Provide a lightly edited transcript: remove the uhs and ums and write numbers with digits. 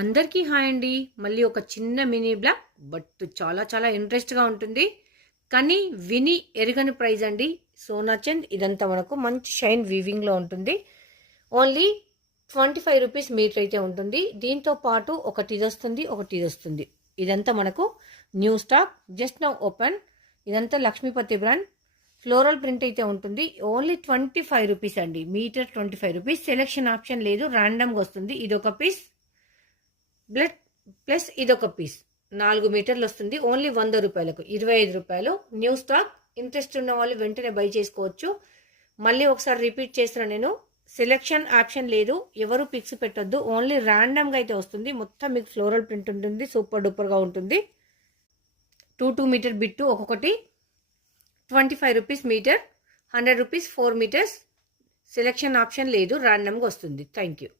అందరికీ హాయ్ అండి. మళ్ళీ ఒక చిన్న మినీ బ్లాగ్, బట్ చాలా చాలా ఇంట్రెస్ట్గా ఉంటుంది. కానీ విని ఎరగని ప్రైజ్ అండి. సోనాచంద్ ఇదంతా మనకు మంచి షైన్ వీవింగ్లో ఉంటుంది. ఓన్లీ 25 రూపీస్ మీటర్ అయితే ఉంటుంది. దీంతో పాటు ఒకటి ఇది వస్తుంది, ఒకటి ఇది వస్తుంది. ఇదంతా మనకు new stock, just now open. ఇదంతా లక్ష్మీపతి బ్రాండ్ ఫ్లోరల్ ప్రింట్ అయితే ఉంటుంది. ఓన్లీ 25 రూపీస్ అండి. Metre 25 rupees. సెలెక్షన్ ఆప్షన్ లేదు, ర్యాండమ్గా వస్తుంది. ఇదొక పీస్ బ్లడ్ ప్లస్ ఇదొక పీస్ 4 మీటర్లు వస్తుంది. ఓన్లీ 100 రూపాయలకు 25 రూపాయలు. New stock. ఇంట్రెస్ట్ ఉన్న వాళ్ళు వెంటనే బై చేసుకోవచ్చు. మళ్ళీ ఒకసారి రిపీట్ చేస్తున్నా, నేను సెలెక్షన్ ఆప్షన్ లేదు, ఎవరు పిక్స్ పెట్టొద్దు. ఓన్లీ ర్యాండమ్గా అయితే వస్తుంది. మొత్తం మీకు ఫ్లోరల్ ప్రింట్ ఉంటుంది. సూపర్ డూపర్గా ఉంటుంది. 2 మీటర్ బిట్టు ఒక్కొక్కటి 25 rupees metre, 100 rupees 4 metres. Selection option లేదు, ర్యాండమ్గా వస్తుంది. Thank you.